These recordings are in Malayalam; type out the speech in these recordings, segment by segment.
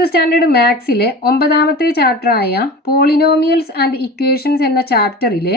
സെവൻത്ത് സ്റ്റാൻഡേർഡ് മാത്സിലെ 9ാമത്തെ ചാപ്റ്ററായ പോളിനോമിയൽസ് ആൻഡ് ഇക്വേഷൻസ് എന്ന ചാപ്റ്ററിലെ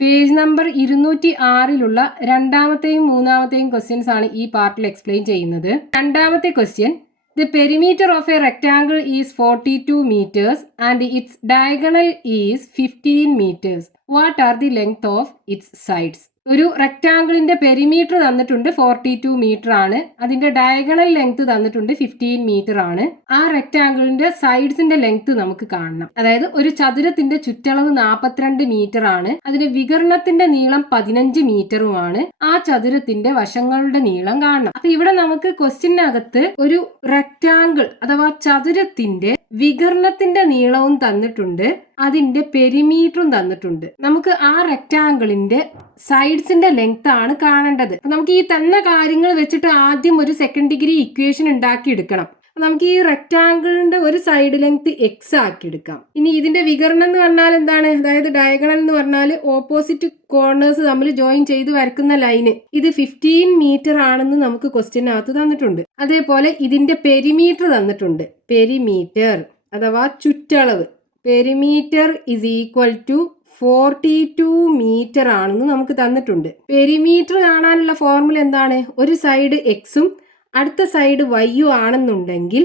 പേജ് നമ്പർ 206 രണ്ടാമത്തെയും മൂന്നാമത്തെയും ക്വസ്റ്റ്യൻസ് ആണ് ഈ പാർട്ടിൽ എക്സ്പ്ലെയിൻ ചെയ്യുന്നത്. രണ്ടാമത്തെ question, the perimeter of A rectangle is 42 meters and its diagonal is 15 meters. What are the length of its sides? ഒരു റെക്ടാങ്കിളിന്റെ പെരിമീറ്റർ തന്നിട്ടുണ്ട് 42 മീറ്റർ ആണ്, അതിന്റെ ഡയഗണൽ ലെങ്ത് തന്നിട്ടുണ്ട് 15 മീറ്റർ ആണ്. ആ റെക്ടാങ്കിളിന്റെ സൈഡ്സിന്റെ ലെങ്ത് നമുക്ക് കാണണം. അതായത് ഒരു ചതുരത്തിന്റെ ചുറ്റളവ് 42 മീറ്റർ ആണ്, അതിന്റെ വികർണത്തിന്റെ നീളം 15 മീറ്ററുമാണ്. ആ ചതുരത്തിന്റെ വശങ്ങളുടെ നീളം കാണണം. അപ്പൊ ഇവിടെ നമുക്ക് ക്വസ്റ്റ്യനകത്ത് ഒരു റെക്ടാങ്കിൾ അഥവാ ചതുരത്തിന്റെ വികർണത്തിന്റെ നീളവും തന്നിട്ടുണ്ട്, അതിന്റെ പെരിമീറ്ററും തന്നിട്ടുണ്ട്. നമുക്ക് ആ റെക്ടാങ്കിളിന്റെ സൈഡ്സിന്റെ ലെങ്ത് ആണ് കാണേണ്ടത്. നമുക്ക് ഈ തന്ന കാര്യങ്ങൾ വെച്ചിട്ട് ആദ്യം ഒരു സെക്കൻഡ് ഡിഗ്രി ഇക്വേഷൻ ഉണ്ടാക്കി എടുക്കണം. നമുക്ക് ഈ റെക്ടാങ്കിളിന്റെ ഒരു സൈഡ് ലെങ്ത് എക്സ് ആക്കി എടുക്കാം. ഇനി ഇതിന്റെ വികരണം എന്ന് പറഞ്ഞാൽ എന്താണ്? അതായത് ഡയഗണൽ എന്ന് പറഞ്ഞാൽ ഓപ്പോസിറ്റ് കോർണേഴ്സ് തമ്മിൽ ജോയിൻ ചെയ്ത് വരക്കുന്ന ലൈന്. ഇത് 15 മീറ്റർ ആണെന്ന് നമുക്ക് ക്വസ്റ്റ്യനകത്ത് തന്നിട്ടുണ്ട്. അതേപോലെ ഇതിന്റെ പെരിമീറ്റർ തന്നിട്ടുണ്ട്. പെരിമീറ്റർ അഥവാ ചുറ്റളവ്, perimeter is equal to 42 metre ആണെന്ന് നമുക്ക് തന്നിട്ടുണ്ട്. പെരിമീറ്റർ കാണാനുള്ള ഫോർമുല എന്താണ്? ഒരു സൈഡ് എക്സും അടുത്ത സൈഡ് വൈയും ആണെന്നുണ്ടെങ്കിൽ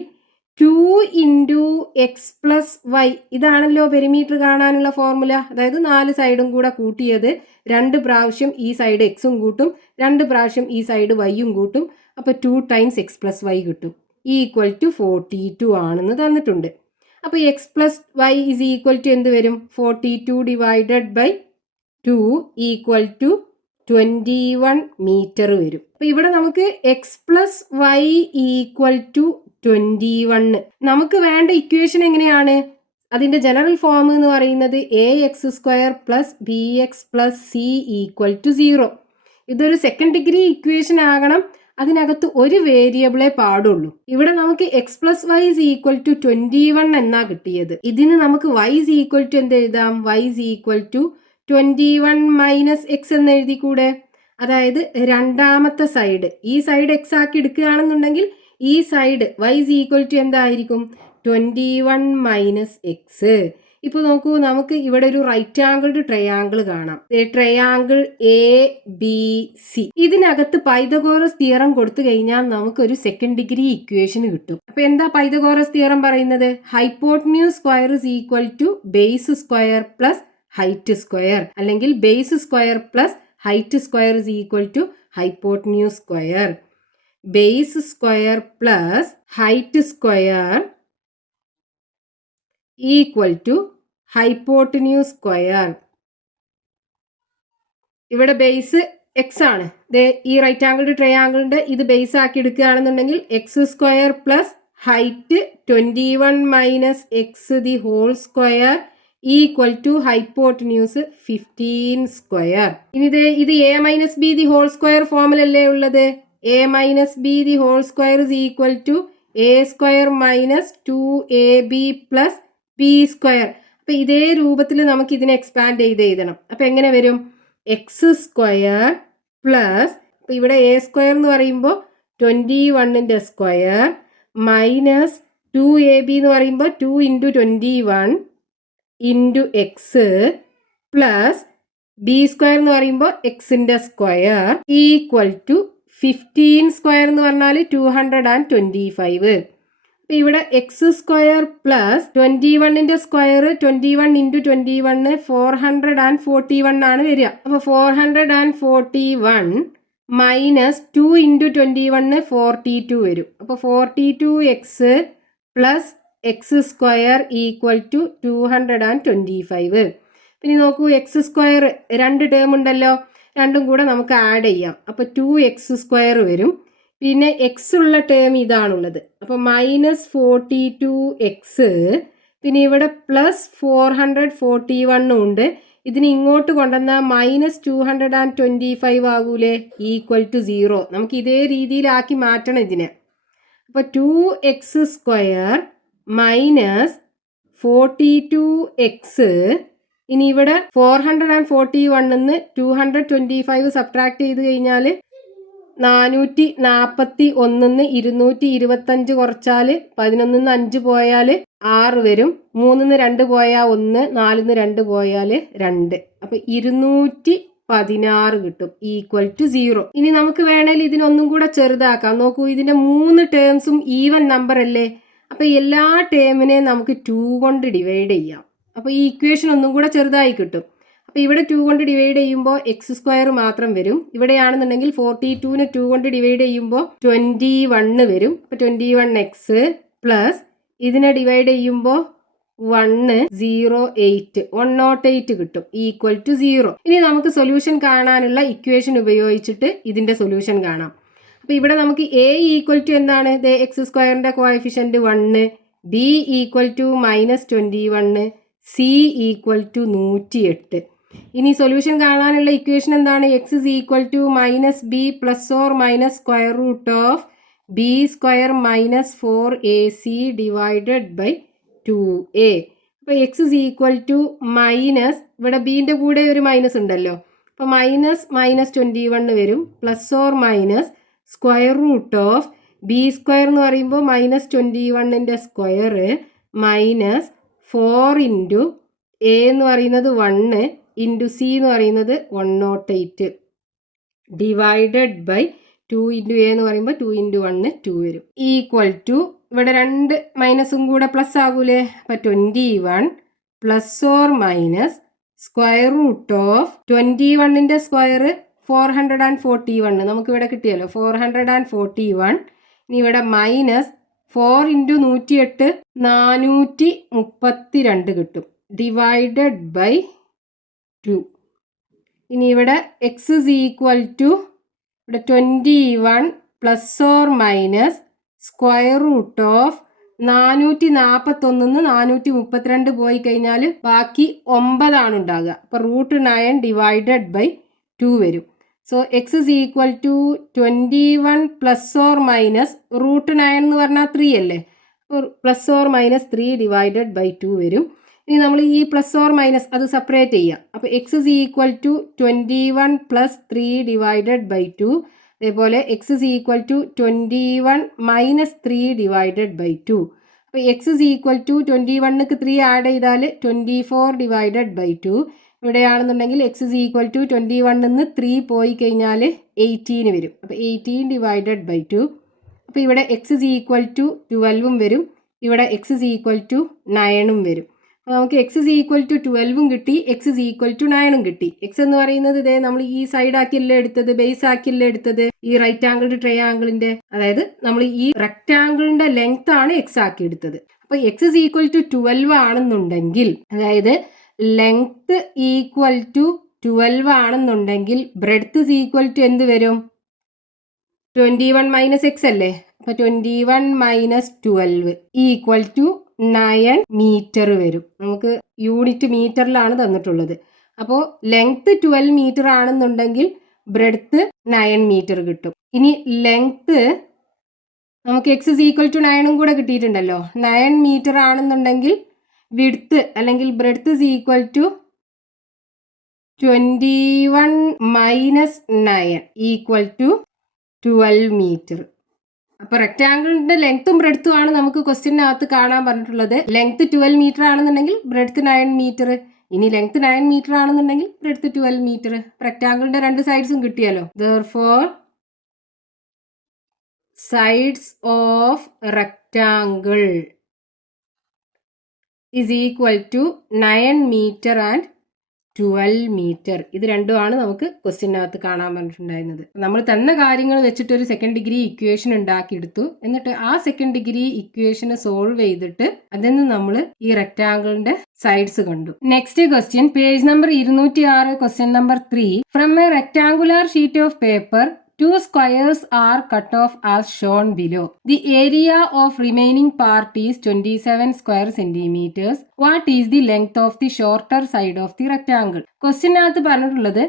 2 × x + y, ഇതാണല്ലോ പെരിമീറ്റർ കാണാനുള്ള ഫോർമുല. അതായത് 4 സൈഡും കൂടെ കൂട്ടിയത് 2 പ്രാവശ്യം ഈ സൈഡ് എക്സും കൂട്ടും, 2 പ്രാവശ്യം ഈ സൈഡ് വൈയും കൂട്ടും. അപ്പോൾ 2 × x + y കിട്ടും. ഈക്വൽ ടു 42 ആണെന്ന് തന്നിട്ടുണ്ട്. അപ്പോൾ x + y is equal to എന്ത് വരും? 42 / 2 ഈക്വൽ ടു 21 മീറ്റർ വരും. അപ്പൊ ഇവിടെ നമുക്ക് x + y ഈക്വൽ ടു 21. നമുക്ക് വേണ്ട ഇക്വേഷൻ എങ്ങനെയാണ്? അതിന്റെ ജനറൽ ഫോം എന്ന് പറയുന്നത് ax² + bx + c equal to 0. ഇതൊരു സെക്കൻഡ് ഡിഗ്രി ഇക്വേഷൻ ആകണം. അതിനകത്ത് ഒരു വേരിയബിളെ പാടുള്ളൂ. ഇവിടെ നമുക്ക് x + y ഈക്വൽ ടു 21 എന്നാ കിട്ടിയത്. ഇതിന് നമുക്ക് y ഈക്വൽ ടു എന്ത് എഴുതാം? y ഈക്വൽ ടു 21 - x എന്ന് എഴുതിക്കൂടെ? അതായത് രണ്ടാമത്തെ സൈഡ്, ഈ സൈഡ് x ആക്കി എടുക്കുകയാണെന്നുണ്ടെങ്കിൽ ഈ സൈഡ് y ഈക്വൽ ടു എന്തായിരിക്കും? 21 - x. ഇപ്പൊ നോക്കൂ, നമുക്ക് ഇവിടെ ഒരു റൈറ്റ് ആംഗിൾഡ് ട്രയാങ്കിൾ കാണാം. Triangle ABC. ഇതിനകത്ത് പൈതഗോറസ് തിയറം കൊടുത്തു കഴിഞ്ഞാൽ നമുക്കൊരു സെക്കൻഡ് ഡിഗ്രി ഇക്വേഷൻ കിട്ടും. അപ്പൊ എന്താ പൈതഗോറസ് തിയറം പറയുന്നത്? Hypotenuse square is equal to base square plus height square, അല്ലെങ്കിൽ base square plus height square is equal to hypotenuse square. Base square plus height square equal to hypotenuse square. ഇവിടെ ബേസ് എക്സ് ആണ്. ഈ റൈറ്റ് ആംഗിൾഡ് ട്രയാങ്കിളിന്റെ ഇത് ബേസ് ആക്കി എടുക്കുകയാണെന്നുണ്ടെങ്കിൽ x² plus height 21 - x the whole square equal to hypotenuse 15 square. ഇനി ഇത് a - b the whole square ഫോമിലല്ലേ ഉള്ളത്? a - b the whole square is equal to a² - 2ab plus b². അപ്പൊ ഇതേ രൂപത്തിൽ നമുക്ക് ഇതിനെ എക്സ്പാൻഡ് ചെയ്ത് എഴുതണം. അപ്പൊ എങ്ങനെ വരും? x² പ്ലസ്, അപ്പൊ ഇവിടെ a² എന്ന് പറയുമ്പോൾ 21ന്റെ സ്ക്വയർ മൈനസ് 2ab എന്ന് പറയുമ്പോൾ 2 × 21 ഇൻറ്റു എക്സ് പ്ലസ് b² എന്ന് പറയുമ്പോൾ എക്സിന്റെ സ്ക്വയർ ഈക്വൽ ടു 15 സ്ക്വയർ എന്ന് പറഞ്ഞാൽ 225. അപ്പൊ ഇവിടെ x² പ്ലസ് 21ന്റെ സ്ക്വയർ 21 × 21 441 ആണ് വരിക. അപ്പൊ 441 മൈനസ് 2 × 21 42 വരും. അപ്പൊ 42x plus x² equal to 225. പിന്നെ നോക്കൂ, x² 2 ടേം ഉണ്ടല്ലോ, രണ്ടും കൂടെ നമുക്ക് ആഡ് ചെയ്യാം. അപ്പൊ 2x² വരും. പിന്നെ എക്സ് ഉള്ള ടേം ഇതാണുള്ളത്. അപ്പൊ -42x, പിന്നെ ഇവിടെ പ്ലസ് 441 ഉണ്ട്. ഇതിന് ഇങ്ങോട്ട് കൊണ്ടുവന്നാൽ -225 ആകൂലേ? Equal to 0. നമുക്ക് ഇതേ രീതിയിലാക്കി മാറ്റണം ഇതിനെ. അപ്പൊ 2x² മൈനസ് 42x. ഇനി ഇവിടെ 441 225 സബ്ട്രാക്ട് ചെയ്ത് കഴിഞ്ഞാൽ 441 225 കുറച്ചാൽ 11 5 പോയാൽ 6 വരും. 3 2 പോയാൽ 1, 4 2 പോയാൽ 2. അപ്പൊ 216 കിട്ടും ഈക്വൽ ടു 0. ഇനി നമുക്ക് വേണമെങ്കിൽ ഇതിനൊന്നും കൂടെ ചെറുതാക്കാം. നോക്കൂ, ഇതിന്റെ 3 ടേംസും ഈവൻ നമ്പർ അല്ലേ. അപ്പൊ എല്ലാ ടേമിനെയും നമുക്ക് 2 കൊണ്ട് ഡിവൈഡ് ചെയ്യാം. അപ്പൊ ഈ ഇക്വേഷൻ ഒന്നും കൂടെ ചെറുതായി കിട്ടും. അപ്പോൾ ഇവിടെ 2 കൊണ്ട് ഡിവൈഡ് ചെയ്യുമ്പോൾ x² മാത്രം വരും. ഇവിടെയാണെന്നുണ്ടെങ്കിൽ 42നെ 2 കൊണ്ട് ഡിവൈഡ് ചെയ്യുമ്പോൾ 21 വരും. അപ്പോൾ 21x പ്ലസ് ഇതിനെ ഡിവൈഡ് ചെയ്യുമ്പോൾ 108 കിട്ടും ഈക്വൽ ടു 0. ഇനി നമുക്ക് സൊല്യൂഷൻ കാണാനുള്ള ഇക്വേഷൻ ഉപയോഗിച്ചിട്ട് ഇതിന്റെ സൊല്യൂഷൻ കാണാം. അപ്പോൾ ഇവിടെ നമുക്ക് a ഈക്വൽ ടു എന്താണ്? x²ന്റെ coefficient 1, b equal to -21, c equal to 108. ഇനി സൊല്യൂഷൻ കാണാനുള്ള ഇക്വേഷൻ എന്താണ്? x is equal to -b plus or minus square root of b square minus 4ac divided by 2a. അപ്പോൾ x is equal to minus, ഇവിടെ ബിന്റെ കൂടെ ഒരു മൈനസ് ഉണ്ടല്ലോ, അപ്പോൾ -21 വരും, plus or minus square root of B square എന്ന് പറയുമ്പോൾ -21ന്റെ സ്ക്വയർ മൈനസ് 4 ഇൻറ്റു എ എന്ന് പറയുന്നത് 1 ഇൻറ്റു സി എന്ന് പറയുന്നത് 108 ഡിവൈഡഡ് ബൈ 2 ഇൻറ്റു എ എന്ന് പറയുമ്പോൾ 2 ഇൻറ്റു 1 2 വരും ഈക്വൽ ടു, ഇവിടെ 2 മൈനസും കൂടെ പ്ലസ് ആകൂലേ, അപ്പം 21 plus or minus square root of 21ന്റെ സ്ക്വയർ 441 നമുക്കിവിടെ കിട്ടിയല്ലോ 441. ഇനി ഇവിടെ മൈനസ് 4 ഇൻറ്റു 108 432 കിട്ടും ഡിവൈഡഡ് ബൈ 2. ഇനി ഇവിടെ x is equal to ഇവിടെ 21 plus or minus square root of 441 432 പോയി കഴിഞ്ഞാൽ ബാക്കി 9 ആണ് ഉണ്ടാകുക. അപ്പോൾ √9 ഡിവൈഡഡ് ബൈ 2 വരും. So x is equal to 21 plus or minus √9 എന്ന് പറഞ്ഞാൽ 3 അല്ലേ, plus or minus 3 divided by 2 വരും. ഇനി നമ്മൾ ഈ പ്ലസ് ഓർ മൈനസ് അത് സെപ്പറേറ്റ് ചെയ്യാം. അപ്പോൾ x is equal to 21 plus 3 divided by 2. അതേപോലെ x is equal to 21 minus 3 divided by 2. അപ്പോൾ x is equal to 21ക്ക് 3 ആഡ് ചെയ്താൽ 24 divided by 2. ഇവിടെയാണെന്നുണ്ടെങ്കിൽ x is equal to 21 നിന്ന് 3 പോയി കഴിഞ്ഞാൽ 18 വരും. അപ്പോൾ 18 ഡിവൈഡഡ് ബൈ 2. അപ്പോൾ ഇവിടെ x is equal to 12 വരും, ഇവിടെ x is equal to 9 വരും. അപ്പോൾ നമുക്ക് x is equal to 12 കിട്ടി, x is equal to 9 കിട്ടി. x എന്ന് പറയുന്നത് ഇതേ നമ്മൾ ഈ സൈഡ് ആക്കിയല്ലേ എടുത്തത്, ബേസ് ആക്കിയല്ലേ എടുത്തത്, ഈ റൈറ്റ് ആംഗിൾ ട്രയാംഗിളിന്റെ, അതായത് നമ്മൾ ഈ റെക്റ്റാംഗിളിന്റെ ലെങ്ത് ആണ് x ആക്കി എടുത്തത്. അപ്പോൾ x is equal to 12 ആണെന്നുണ്ടെങ്കിൽ, അതായത് ലെങ്ത് ഈക്വൽ ടു 12 ആണെന്നുണ്ടെങ്കിൽ ബ്രെഡ്ത്ത് is equal to എന്ത് വരും? 21 മൈനസ് x അല്ലേ, അപ്പോൾ 21 മൈനസ് 12 ഈക്വൽ ടു 9 മീറ്റർ വരും. നമുക്ക് യൂണിറ്റ് മീറ്ററിലാണ് തന്നിട്ടുള്ളത്. അപ്പോൾ ലെങ്ത് 12 മീറ്റർ ആണെന്നുണ്ടെങ്കിൽ ബ്രെഡ്ത്ത് 9 മീറ്റർ കിട്ടും. ഇനി ലെങ്ത് നമുക്ക് x is equal to 9 കൂടെ കിട്ടിയിട്ടുണ്ടല്ലോ, 9 മീറ്റർ ആണെന്നുണ്ടെങ്കിൽ വിഡ്ത്ത് അല്ലെങ്കിൽ breadth is equal to 21 minus 9 equal to 12 metre. അപ്പോൾ റെക്റ്റാംഗിളിന്റെ ലെങ്ത്തും ബ്രെഡ്ത്തും ആണ് നമുക്ക് ക്വസ്റ്റ്യനകത്ത് കാണാൻ പറഞ്ഞിട്ടുള്ളത്. ലെങ്ത് 12 മീറ്റർ ആണെന്നുണ്ടെങ്കിൽ ബ്രെഡ്ത്ത് 9 മീറ്റർ. ഇനി ലെങ്ത് 9 മീറ്റർ ആണെന്നുണ്ടെങ്കിൽ ബ്രെഡ്ത്ത് 12 മീറ്റർ. റെക്റ്റാംഗിളിന്റെ 2 സൈഡ്സും കിട്ടിയല്ലോ. therefore sides of rectangle is equal to 9 meter and 12 metre. ഇത് രണ്ടുമാണ് നമുക്ക് ക്വസ്റ്റ്യനകത്ത് കാണാൻ പറഞ്ഞിട്ടുണ്ടായിരുന്നത്. നമ്മൾ തന്ന കാര്യങ്ങൾ വെച്ചിട്ട് ഒരു സെക്കൻഡ് ഡിഗ്രി ഇക്വേഷൻ ഉണ്ടാക്കിയെടുത്തു. എന്നിട്ട് ആ സെക്കൻഡ് ഡിഗ്രി ഇക്വേഷന് സോൾവ് ചെയ്തിട്ട് അതിൽ നിന്ന് നമ്മൾ ഈ റെക്റ്റാംഗിളിന്റെ സൈഡ്സ് കണ്ടു. Next question, page number 206, question number 3. From a rectangular sheet of paper 2 squares are cut off as shown below. The area of remaining part is 27 square centimeters. What is the length of the shorter side of the rectangle? ക്വസ്റ്റ്യനകത്ത് പറഞ്ഞിട്ടുള്ളത്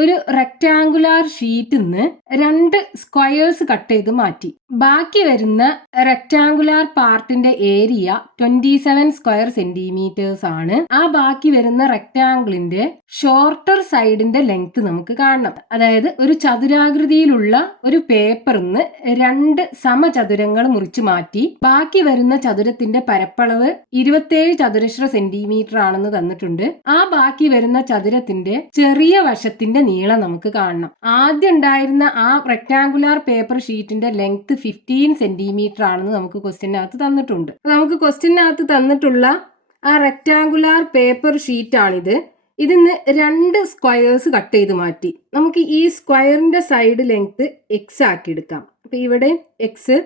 ഒരു റെക്ടാങ്കുലാർ ഷീറ്റിൽ നിന്ന് 2 സ്ക്വയേഴ്സ് കട്ട് ചെയ്ത് മാറ്റി. ബാക്കി വരുന്ന റെക്ടാങ്കുലാർ പാർട്ടിന്റെ ഏരിയ 27 സ്ക്വയർ സെന്റിമീറ്റേഴ്സ് ആണ്. ആ ബാക്കി വരുന്ന റെക്ടാങ്കിളിന്റെ ഷോർട്ടർ സൈഡിന്റെ ലെങ്ത് നമുക്ക് കാണണം. അതായത് ഒരു ചതുരാകൃതിയിലുള്ള ഒരു പേപ്പറിന്ന് 2 സമചതുരങ്ങൾ മുറിച്ചു മാറ്റി ബാക്കി വരുന്ന ചതുരത്തിന്റെ പരപ്പളവ് 27 ചതുരശ്ര സെന്റിമീറ്റർ ആണെന്ന് തന്നിട്ടുണ്ട്. ആ ബാക്കി വരുന്ന ചതുരത്തിന്റെ ചെറിയ വശത്തിന്റെ നീളം നമുക്ക് കാണണം. ആദ്യം ഉണ്ടായിരുന്ന ആ റെക്ടാങ്കുലാർ പേപ്പർ ഷീറ്റിന്റെ ലെങ്ത് 15 സെന്റിമീറ്റർ ആണെന്ന് നമുക്ക് ക്വസ്റ്റ്യനകത്ത് തന്നിട്ടുണ്ട്. നമുക്ക് ക്വസ്റ്റ്യനകത്ത് തന്നിട്ടുള്ള ആ റെക്ടാങ്കുലാർ പേപ്പർ ഷീറ്റ് ആണിത്. ഇതിന്ന് 2 സ്ക്വയേഴ്സ് കട്ട് ചെയ്ത് മാറ്റി. നമുക്ക് ഈ സ്ക്വയറിന്റെ സൈഡ് ലെങ്ത് എക്സ് ആക്കി എടുക്കാം. അപ്പൊ ഇവിടെ എക്സ്,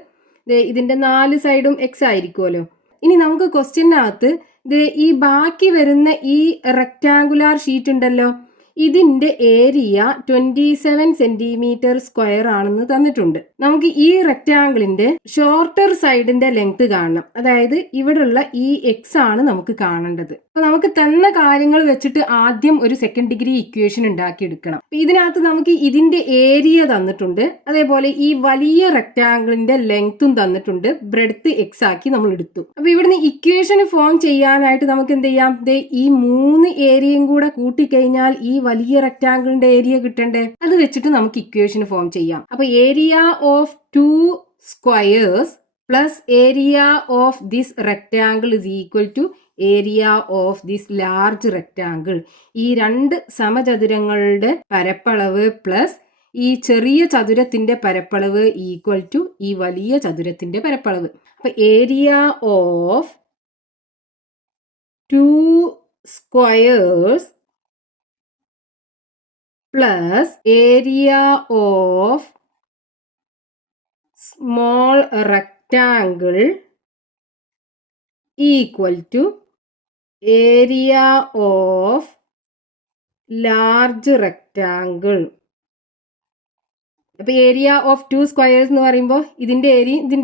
ഇതിന്റെ 4 സൈഡും എക്സ് ആയിരിക്കുമല്ലോ. ഇനി നമുക്ക് ക്വസ്റ്റ്യനകത്ത് ഈ ബാക്കി വരുന്ന ഈ റെക്ടാങ്കുലാർ ഷീറ്റ് ഉണ്ടല്ലോ, ഇതിന്റെ ഏരിയ 27 സെന്റിമീറ്റർ സ്ക്വയർ ആണെന്ന് തന്നിട്ടുണ്ട്. നമുക്ക് ഈ റെക്ടാങ്കിളിന്റെ ഷോർട്ടർ സൈഡിന്റെ ലെങ്ത് കാണണം. അതായത് ഇവിടെയുള്ള ഈ എക്സ് ആണ് നമുക്ക് കാണേണ്ടത്. അപ്പൊ നമുക്ക് തന്ന കാര്യങ്ങൾ വെച്ചിട്ട് ആദ്യം ഒരു സെക്കൻഡ് ഡിഗ്രി ഇക്വേഷൻ ഉണ്ടാക്കിയെടുക്കണം. ഇതിനകത്ത് നമുക്ക് ഇതിന്റെ ഏരിയ തന്നിട്ടുണ്ട്, അതേപോലെ ഈ വലിയ റെക്ടാങ്കിളിന്റെ ലെങ്ത്തും തന്നിട്ടുണ്ട്. ബ്രെഡ്ത്ത് എക്സ് ആക്കി നമ്മൾ എടുത്തു. അപ്പൊ ഇവിടുന്ന് ഇക്വേഷൻ ഫോം ചെയ്യാനായിട്ട് നമുക്ക് എന്ത് ചെയ്യാം, ഈ 3 ഏരിയയും കൂടെ കൂട്ടിക്കഴിഞ്ഞാൽ ഈ വലിയ റെക്ടാങ്കിളിന്റെ ഏരിയ കിട്ടണ്ടേ? അത് വെച്ചിട്ട് നമുക്ക് ഇക്വേഷൻ ഫോം ചെയ്യാം. അപ്പൊ area of 2 squares plus area of this rectangle is equal to area of this large rectangle. ഈ 2 സമചതുരങ്ങളുടെ പരപ്പളവ് പ്ലസ് ഈ ചെറിയ ചതുരത്തിന്റെ പരപ്പളവ് ഈക്വൽ ടു ഈ വലിയ ചതുരത്തിന്റെ പരപ്പളവ്. അപ്പൊ area of 2 squares plus area of small rectangle equal to area of large rectangle. അപ്പോൾ ഏരിയ ഓഫ് 2 സ്ക്വയേഴ്സ് എന്ന് പറയുമ്പോൾ ഇതിന്റെ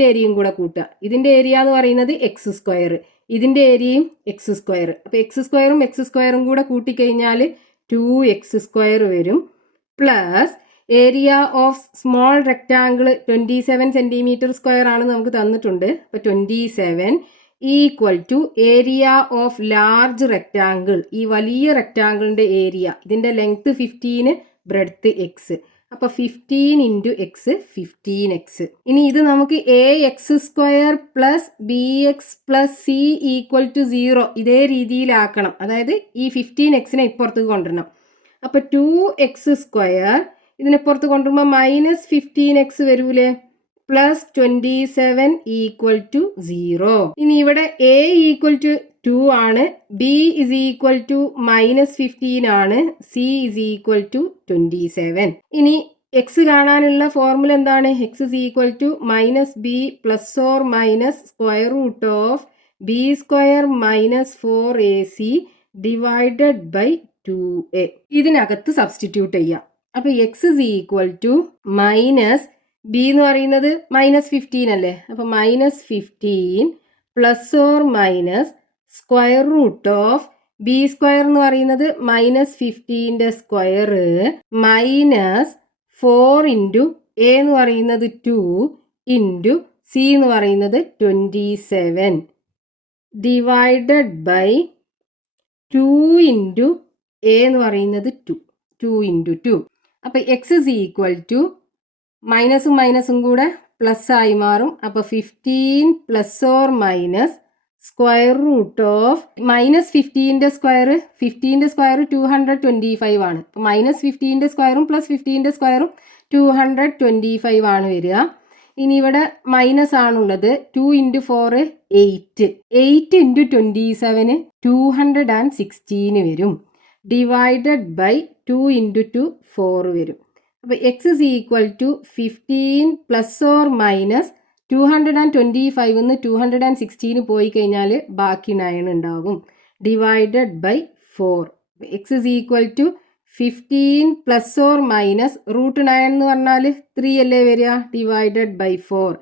ഏരിയയും കൂടെ കൂട്ടുക. ഇതിന്റെ ഏരിയ എന്ന് പറയുന്നത് എക്സ് സ്ക്വയർ, ഇതിന്റെ ഏരിയയും എക്സ് സ്ക്വയർ. അപ്പോൾ എക്സ് സ്ക്വയറും കൂടെ കൂട്ടിക്കഴിഞ്ഞാൽ 2x സ്ക്വയർ വരും. Plus area of small rectangle 27 centimetre square ആണ് നമുക്ക് തന്നിട്ടുണ്ട്. അപ്പോൾ 27 equal to area of large rectangle, ഈ വലിയ റെക്ടാങ്കിളിന്റെ ഏരിയ, ഇതിന്റെ ലെങ്ത് 15, ബ്രെഡ്ത്ത് എക്സ്. അപ്പോൾ 15 ഇൻറ്റു എക്സ് 15x. ഇനി ഇത് നമുക്ക് ax square plus bx plus c equal to 0 ഇതേ രീതിയിലാക്കണം. അതായത് ഈ 15xനെ ഇപ്പുറത്ത് കൊണ്ടുവരണം. അപ്പോൾ 2x സ്ക്വയർ ഇതിനെപ്പുറത്ത് കൊണ്ടുവരുമ്പോൾ മൈനസ് 15x വരൂലേ, പ്ലസ് 27 ഈക്വൽ ടു 0. ഇനി ഇവിടെ a ഈക്വൽ ടു 2 ആണ്, b is equal to minus 15 ആണ്, c ഇസ് ഈക്വൽ ടു 27. ഇനി എക്സ് കാണാനുള്ള ഫോർമുല എന്താണ്? X is equal to minus B plus or minus square root of B square minus 4ac divided by 2a. ഇതിനകത്ത് സബ്സ്റ്റിറ്റ്യൂട്ട് ചെയ്യാം. അപ്പൊ X is equal to minus B എന്ന് പറയുന്നത് മൈനസ് 15 അല്ലേ, അപ്പൊ minus 15 plus or minus square root of B square എന്ന് പറയുന്നത് മൈനസ് 15ന്റെ സ്ക്വയർ മൈനസ് 4 ഇൻറ്റു എ എന്ന് പറയുന്നത് 2 ഇൻറ്റു സി എന്ന് പറയുന്നത് 27 ഡിവൈഡഡ് ബൈ 2 ഇൻറ്റു എ എന്ന് പറയുന്നത് 2 ഇൻറ്റു 2. അപ്പോൾ എക്സ് ഇസ് ഈക്വൽ ടു മൈനസും മൈനസും കൂടെ പ്ലസ് ആയി മാറും. അപ്പോൾ 15 plus or minus square root of minus 15ന്റെ സ്ക്വയർ 225 ആണ്. അപ്പോൾ മൈനസ് 15ന്റെ സ്ക്വയറും പ്ലസ് 15ന്റെ സ്ക്വയറും 225 ആണ് വരിക. ഇനി ഇവിടെ മൈനസ് ആണുള്ളത്. 2 ഇൻറ്റു 4 8 ഇൻറ്റു 27 216 വരും. ഡിവൈഡഡ് ബൈ 2 ഇൻറ്റു 2 4 വരും. അപ്പോൾ X is equal to 15 plus or minus 225 നിന്ന് 216 പോയി കഴിഞ്ഞാൽ ബാക്കി 9 ഉണ്ടാകും. Divided by 4. X is equal to 15 plus or minus root 9 എന്ന് പറഞ്ഞാൽ 3 അല്ലേ വരിക, ഡിവൈഡഡ് ബൈ 4.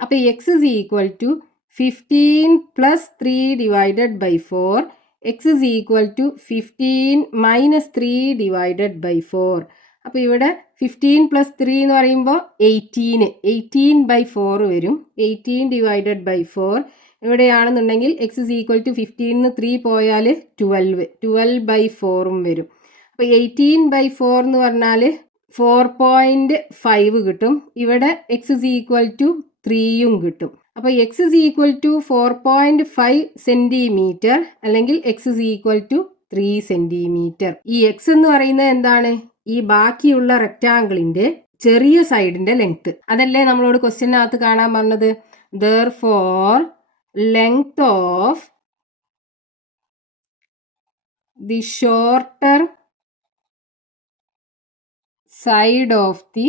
അപ്പോൾ X is equal to 15 plus 3 divided by 4. X is equal to 15 minus 3 divided by 4. അപ്പോൾ ഇവിടെ 15+3 എന്ന് പറയുമ്പോൾ 18/4 വരും. 18/4 ഇവിടെയാണെന്നുണ്ടെങ്കിൽ x = 15 3 പോയാൽ 12/4 വരും. അപ്പോൾ 18/4 എന്ന് പറഞ്ഞാൽ 4.5 കിട്ടും. ഇവിടെ x = 3 കിട്ടും. അപ്പോൾ x = 4.5 സെൻറ്റിമീറ്റർ അല്ലെങ്കിൽ x = 3 സെൻറ്റിമീറ്റർ. ഈ x എന്ന് പറയുന്നത് എന്താണ്? ഈ ബാക്കിയുള്ള റെക്റ്റാങ്കിളിന്റെ ചെറിയ സൈഡിന്റെ ലെങ്ത്. അതല്ലേ നമ്മളോട് ക്വസ്റ്റ്യനകത്ത് കാണാൻ പറഞ്ഞത്. Therefore, length of the shorter side of the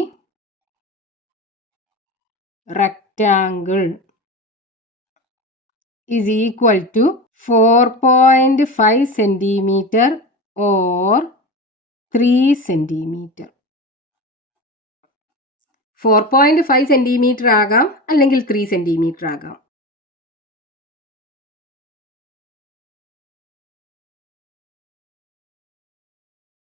rectangle is equal to 4.5 centimeter or 3 centimeter. 4.5 centimeter ആകാം അല്ലെങ്കിൽ 3 centimeter ആകാം.